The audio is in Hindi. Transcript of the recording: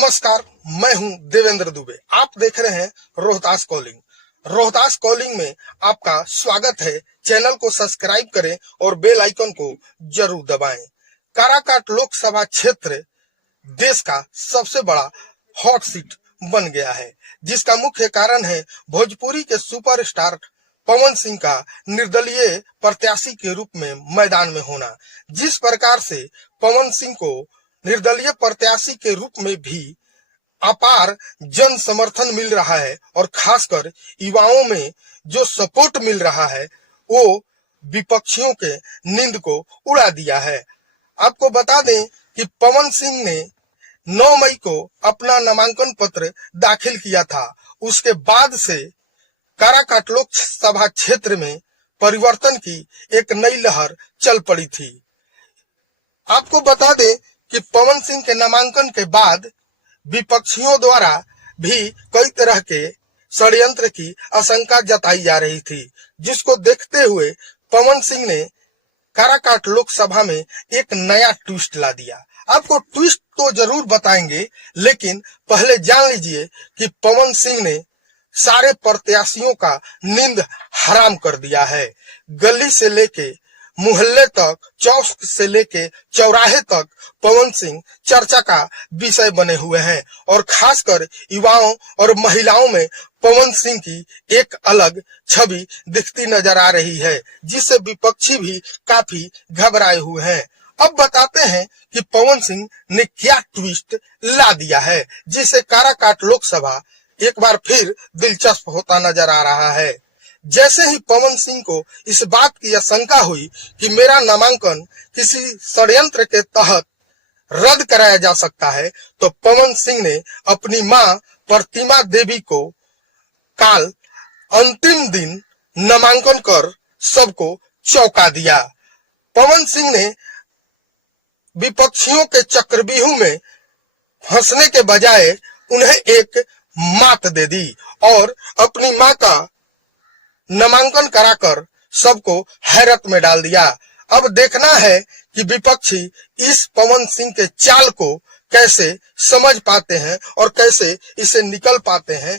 नमस्कार, मैं हूं देवेंद्र दुबे। आप देख रहे हैं रोहतास कॉलिंग। रोहतास कॉलिंग में आपका स्वागत है। चैनल को सब्सक्राइब करें और बेल आइकन को जरूर दबाएं। काराकाट लोकसभा क्षेत्र देश का सबसे बड़ा हॉट सीट बन गया है, जिसका मुख्य कारण है भोजपुरी के सुपरस्टार पवन सिंह का निर्दलीय प्रत्याशी के रूप में मैदान में होना। जिस प्रकार से पवन सिंह को निर्दलीय प्रत्याशी के रूप में भी अपार जन समर्थन मिल रहा है और खासकर युवाओं में जो सपोर्ट मिल रहा है, वो विपक्षियों के नींद को उड़ा दिया है। आपको बता दें कि पवन सिंह ने 9 मई को अपना नामांकन पत्र दाखिल किया था। उसके बाद से काराकाट लोकसभा क्षेत्र में परिवर्तन की एक नई लहर चल पड़ी थी। आपको बता दें कि पवन सिंह के नामांकन के बाद विपक्षियों द्वारा भी कई तरह के षड्यंत्र की आशंका जताई जा रही थी, जिसको देखते हुए पवन सिंह ने काराकाट लोकसभा में एक नया ट्विस्ट ला दिया। आपको ट्विस्ट तो जरूर बताएंगे, लेकिन पहले जान लीजिए कि पवन सिंह ने सारे प्रत्याशियों का नींद हराम कर दिया है। गली से लेके मोहल्ले तक, चौक से लेके चौराहे तक पवन सिंह चर्चा का विषय बने हुए हैं और खासकर युवाओं और महिलाओं में पवन सिंह की एक अलग छवि दिखती नजर आ रही है, जिससे विपक्षी भी काफी घबराए हुए हैं। अब बताते हैं कि पवन सिंह ने क्या ट्विस्ट ला दिया है, जिससे काराकाट लोकसभा एक बार फिर दिलचस्प होता नजर आ रहा है। जैसे ही पवन सिंह को इस बात की आशंका हुई कि मेरा नामांकन किसी षड्यंत्र के तहत रद्द कराया जा सकता है, तो पवन सिंह ने अपनी मां प्रतिमा देवी को काल अंतिम दिन नामांकन कर सबको चौंका दिया। पवन सिंह ने विपक्षियों के चक्रव्यूह में फंसने के बजाय उन्हें एक मात दे दी और अपनी मां का नामांकन कराकर सबको हैरत में डाल दिया। अब देखना है कि विपक्षी इस पवन सिंह के चाल को कैसे समझ पाते हैं और कैसे इसे निकल पाते हैं।